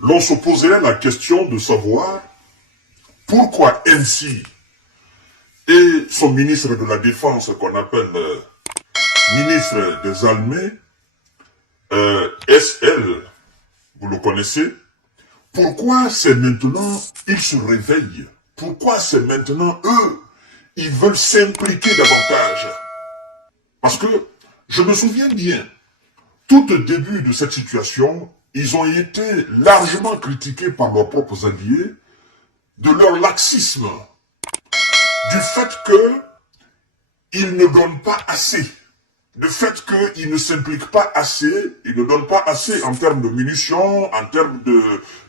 l'on se poserait la question de savoir pourquoi MC et son ministre de la Défense, qu'on appelle ministre des Armées, SL, vous le connaissez, pourquoi c'est maintenant, ils se réveillent? Pourquoi c'est maintenant, eux, ils veulent s'impliquer davantage? Parce que, je me souviens bien, tout au début de cette situation, ils ont été largement critiqués par leurs propres alliés de leur laxisme, du fait qu'ils ne donnent pas assez, du fait qu'ils ne s'impliquent pas assez, ils ne donnent pas assez en termes de munitions, en termes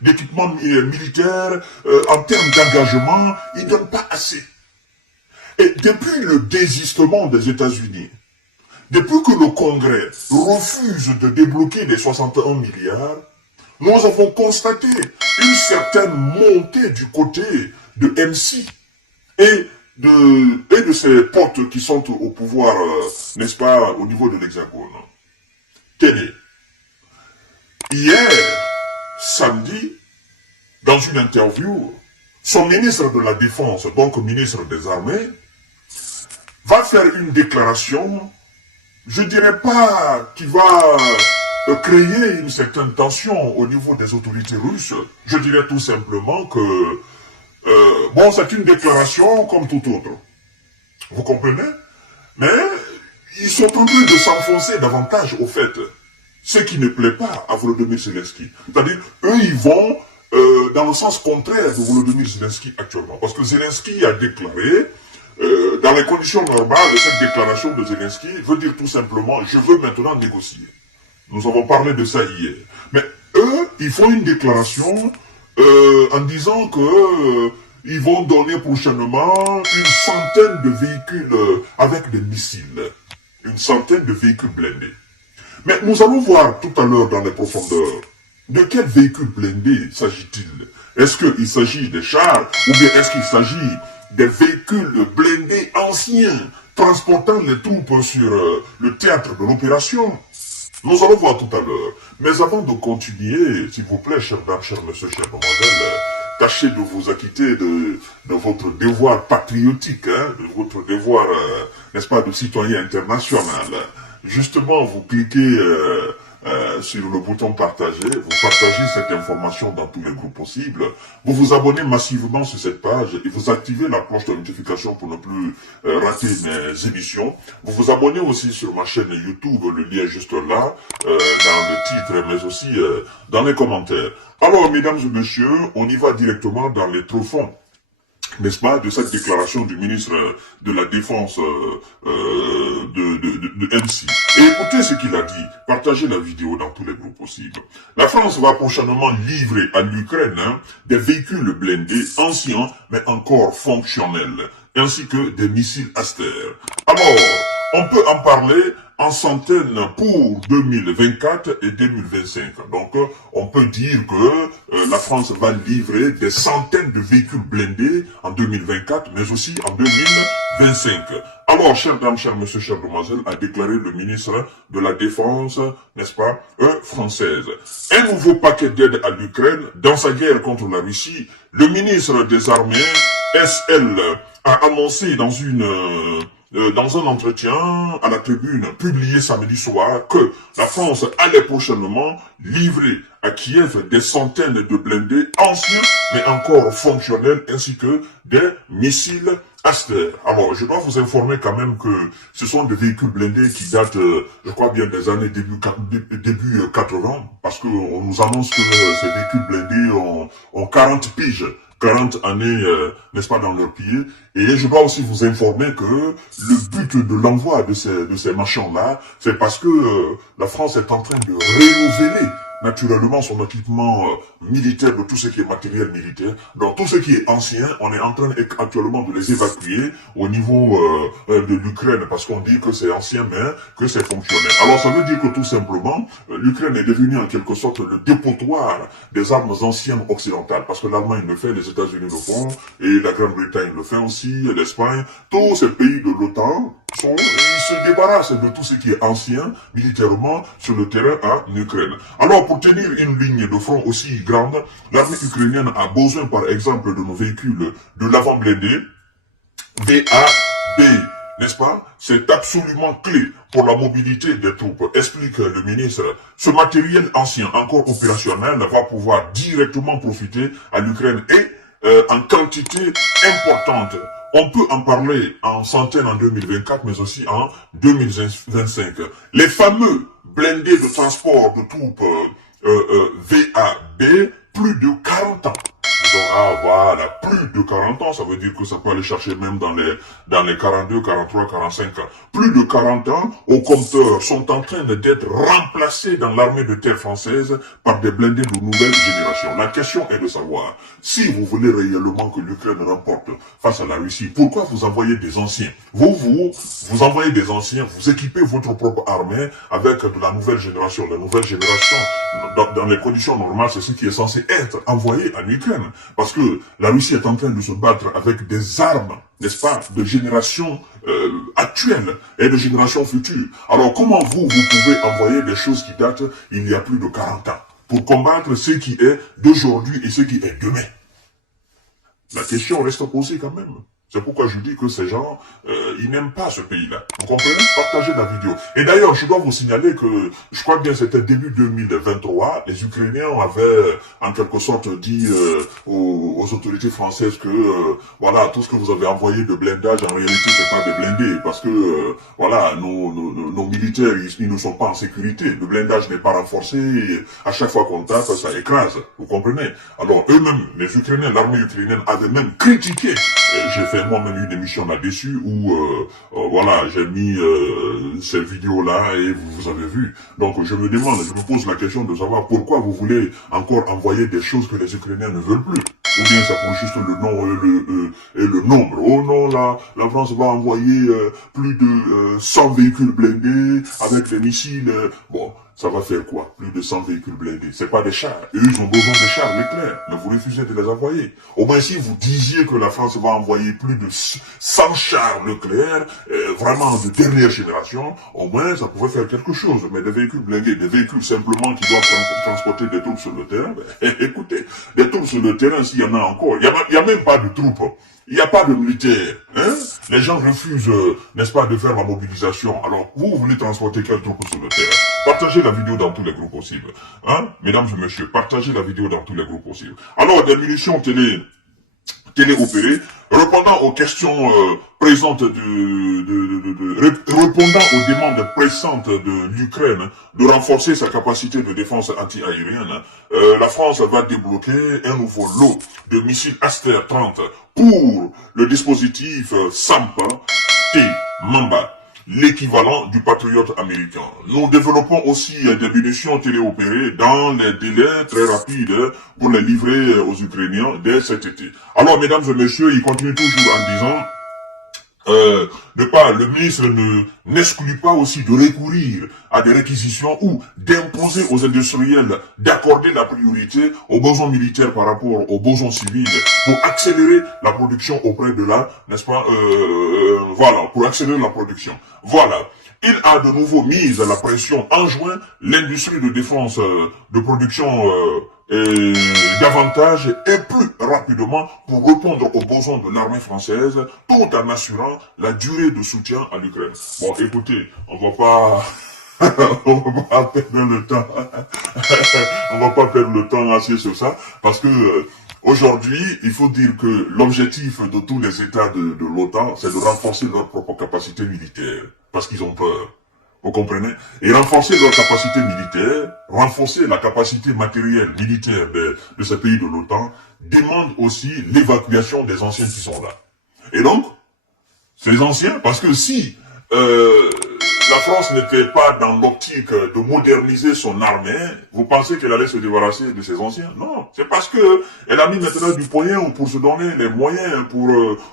d'équipement militaire, en termes d'engagement, ils ne donnent pas assez. Et depuis le désistement des États-Unis, depuis que le Congrès refuse de débloquer les 61 milliards, nous avons constaté une certaine montée du côté de MC et de ses potes qui sont au pouvoir, n'est-ce pas, au niveau de l'Hexagone. Tenez, hier, samedi, dans une interview, son ministre de la Défense, donc ministre des Armées, va faire une déclaration, je dirais pas qu'il va créer une certaine tension au niveau des autorités russes. Je dirais tout simplement que, bon, c'est une déclaration comme tout autre. Vous comprenez? Mais ils sont en train de s'enfoncer davantage au fait. Ce qui ne plaît pas à Volodymyr Zelensky. C'est-à-dire, eux, ils vont dans le sens contraire de Volodymyr Zelensky actuellement. Parce que Zelensky a déclaré, dans les conditions normales, cette déclaration de Zelensky veut dire tout simplement, je veux maintenant négocier. Nous avons parlé de ça hier. Mais eux, ils font une déclaration en disant que ils vont donner prochainement une centaine de véhicules avec des missiles. Une centaine de véhicules blindés. Mais nous allons voir tout à l'heure dans les profondeurs, de quels véhicules blindés s'agit-il? Est-ce qu'il s'agit des chars ou bien est-ce qu'il s'agit des véhicules blindés anciens transportant les troupes sur le théâtre de l'opération? Nous allons voir tout à l'heure. Mais avant de continuer, s'il vous plaît, chers dames, chers messieurs, chers mademoiselles, tâchez de vous acquitter de votre devoir patriotique, hein, de votre devoir, n'est-ce pas, de citoyen international. Justement, vous cliquez sur le bouton partager, vous partagez cette information dans tous les groupes possibles, vous vous abonnez massivement sur cette page et vous activez la cloche de notification pour ne plus rater mes émissions. Vous vous abonnez aussi sur ma chaîne YouTube, le lien est juste là, dans le titre, mais aussi dans les commentaires. Alors, mesdames et messieurs, on y va directement dans les tréfonds, n'est-ce pas, de cette déclaration du ministre de la Défense de MC. Et écoutez ce qu'il a dit. Partagez la vidéo dans tous les groupes possibles. La France va prochainement livrer à l'Ukraine des véhicules blindés anciens, mais encore fonctionnels, ainsi que des missiles Aster. Alors, on peut en parler en centaines pour 2024 et 2025. Donc, on peut dire que la France va livrer des centaines de véhicules blindés en 2024, mais aussi en 2025. Alors, chères dames, chers messieurs, chères demoiselles, a déclaré le ministre de la Défense, n'est-ce pas, française. Un nouveau paquet d'aide à l'Ukraine dans sa guerre contre la Russie. Le ministre des Armées, SL, a annoncé dans un entretien à la tribune publié samedi soir que la France allait prochainement livrer à Kiev des centaines de blindés anciens mais encore fonctionnels ainsi que des missiles Aster. Alors, je dois vous informer quand même que ce sont des véhicules blindés qui datent, je crois bien des années début 80, parce qu'on nous annonce que ces véhicules blindés ont 40 piges. 40 années, n'est-ce pas, dans leurs pieds. Et je dois aussi vous informer que le but de l'envoi de ces machins-là, c'est parce que la France est en train de renouveler naturellement son équipement militaire de tout ce qui est matériel militaire. Donc tout ce qui est ancien, on est en train actuellement de les évacuer au niveau de l'Ukraine parce qu'on dit que c'est ancien mais que c'est fonctionnel. Alors ça veut dire que tout simplement, l'Ukraine est devenue en quelque sorte le dépotoir des armes anciennes occidentales parce que l'Allemagne le fait, les États-Unis le font et la Grande-Bretagne le fait aussi, l'Espagne, tous ces pays de l'OTAN ils se débarrassent de tout ce qui est ancien militairement sur le terrain en Ukraine. Alors pour tenir une ligne de front aussi grande, l'armée ukrainienne a besoin par exemple de nos véhicules de l'avant blindé VAB, n'est-ce pas? C'est absolument clé pour la mobilité des troupes, explique le ministre. Ce matériel ancien, encore opérationnel, va pouvoir directement profiter à l'Ukraine et en quantité importante. On peut en parler en centaines en 2024, mais aussi en 2025. Les fameux blindés de transport de troupes VAB, plus de 40 ans. Donc, ah voilà, plus de 40 ans, ça veut dire que ça peut aller chercher même dans les 42, 43, 45 ans. Plus de 40 ans, au compteur, sont en train d'être remplacés dans l'armée de terre française par des blindés de nouvelle génération. La question est de savoir, si vous voulez réellement que l'Ukraine remporte face à la Russie, pourquoi vous envoyez des anciens? Vous envoyez des anciens, vous équipez votre propre armée avec de la nouvelle génération. La nouvelle génération, dans les conditions normales, c'est ce qui est censé être envoyé en Ukraine. Parce que la Russie est en train de se battre avec des armes, n'est-ce pas, de génération actuelle et de génération future. Alors comment vous pouvez envoyer des choses qui datent il y a plus de 40 ans pour combattre ce qui est d'aujourd'hui et ce qui est demain? La question reste posée quand même. C'est pourquoi je dis que ces gens, ils n'aiment pas ce pays-là. Vous comprenez? Partagez la vidéo. Et d'ailleurs, je dois vous signaler que, je crois bien c'était début 2023, les Ukrainiens avaient en quelque sorte dit aux autorités françaises que, voilà, tout ce que vous avez envoyé de blindage, en réalité, c'est pas des blindés, parce que, voilà, nos militaires, ils ne sont pas en sécurité. Le blindage n'est pas renforcé, et à chaque fois qu'on tape, ça écrase. Vous comprenez? Alors, eux-mêmes, les Ukrainiens, l'armée ukrainienne avait même critiqué. J'ai fait moi-même une émission là-dessus où, voilà, j'ai mis ces vidéos-là et vous avez vu. Donc, je me pose la question de savoir pourquoi vous voulez encore envoyer des choses que les Ukrainiens ne veulent plus. Ou bien ça pour juste le nom et le nombre. Oh non, là, la France va envoyer plus de 100 véhicules blindés avec des missiles. Bon, ça va faire quoi? Plus de 100 véhicules blindés. C'est pas des chars. Eux, ils ont besoin de chars nucléaires. Mais vous refusez de les envoyer. Au moins, si vous disiez que la France va envoyer plus de 100 chars nucléaires, vraiment de dernière génération, au moins, ça pouvait faire quelque chose. Mais des véhicules blindés, des véhicules simplement qui doivent transporter des troupes sur le terrain, écoutez, des troupes sur le terrain, s'il y en a encore, il y a même pas de troupes. Il n'y a pas de militaires. Hein? Les gens refusent, n'est-ce pas, de faire la mobilisation. Alors, vous voulez transporter quelle troupe sur le terrain? Partagez la vidéo dans tous les groupes possibles. Hein? Mesdames et messieurs, partagez la vidéo dans tous les groupes possibles. Alors, des munitions téléopérées, répondant aux questions présentes répondant aux demandes pressantes de l'Ukraine de renforcer sa capacité de défense anti-aérienne, la France va débloquer un nouveau lot de missiles Aster 30 pour le dispositif SAMPA T Mamba, l'équivalent du patriote américain. Nous développons aussi des munitions téléopérées dans les délais très rapides pour les livrer aux Ukrainiens dès cet été. Alors, mesdames et messieurs, il continue toujours en disant le ministre n'exclut pas aussi de recourir à des réquisitions ou d'imposer aux industriels d'accorder la priorité aux besoins militaires par rapport aux besoins civils pour accélérer la production auprès de la, n'est-ce pas, voilà, pour accélérer la production. Voilà. Il a de nouveau mis à la pression en juin l'industrie de défense de production davantage et plus rapidement pour répondre aux besoins de l'armée française tout en assurant la durée de soutien à l'Ukraine. Bon, écoutez, on va pas perdre le temps. On va pas perdre le temps assez sur ça parce que aujourd'hui, il faut dire que l'objectif de tous les États de l'OTAN, c'est de renforcer leur propre capacité militaire parce qu'ils ont peur. Vous comprenez? Et renforcer leur capacité militaire, renforcer la capacité matérielle militaire de ces pays de l'OTAN, demande aussi l'évacuation des anciens qui sont là. Et donc, ces anciens, parce que si la France n'était pas dans l'optique de moderniser son armée, vous pensez qu'elle allait se débarrasser de ses anciens? Non, c'est parce que elle a mis maintenant du poignet pour se donner les moyens pour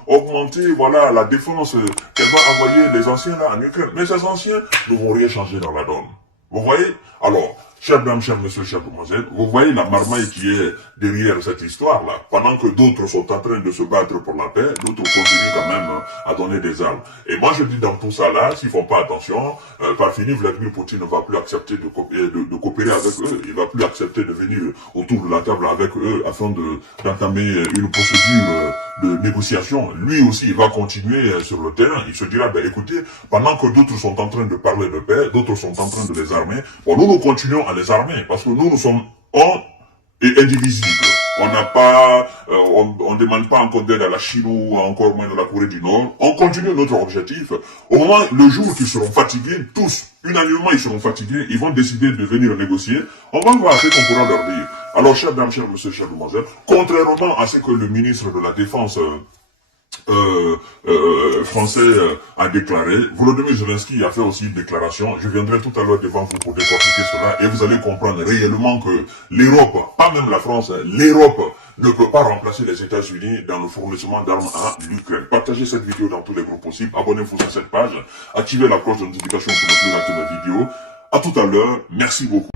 augmenter, voilà, la défense qu'elle va envoyer les anciens là en Ukraine. Mais ces anciens ne vont rien changer dans la donne. Vous voyez? Alors, Chers dames, chers messieurs, chères demoiselles, vous voyez la marmaille qui est derrière cette histoire-là. Pendant que d'autres sont en train de se battre pour la paix, d'autres continuent quand même à donner des armes. Et moi, je dis dans tout ça là, s'ils font pas attention, par fini, Vladimir Poutine ne va plus accepter de coopérer avec eux. Il va plus accepter de venir autour de la table avec eux afin d'entamer une procédure de négociation. Lui aussi, il va continuer sur le terrain. Il se dira, ben écoutez, pendant que d'autres sont en train de parler de paix, d'autres sont en train de les armer, bon, nous continuons à les armer, parce que nous sommes un et indivisibles. On n'a pas, on demande pas encore d'aide à la Chine ou encore moins de la Corée du Nord. On continue notre objectif. Au moment, le jour qu'ils seront fatigués, tous, unanimement, ils seront fatigués, ils vont décider de venir négocier. On va voir ce qu'on pourra leur dire. Alors, chers dames, chers messieurs, chers demoiselles, contrairement à ce que le ministre de la Défense français a déclaré, Volodymyr Zelensky a fait aussi une déclaration. Je viendrai tout à l'heure devant vous pour décortiquer cela et vous allez comprendre réellement que l'Europe, pas même la France, l'Europe ne peut pas remplacer les États-Unis dans le fournissement d'armes à l'Ukraine. Partagez cette vidéo dans tous les groupes possibles, abonnez-vous sur cette page, activez la cloche de notification pour ne plus rater mes vidéos. À tout à l'heure, merci beaucoup.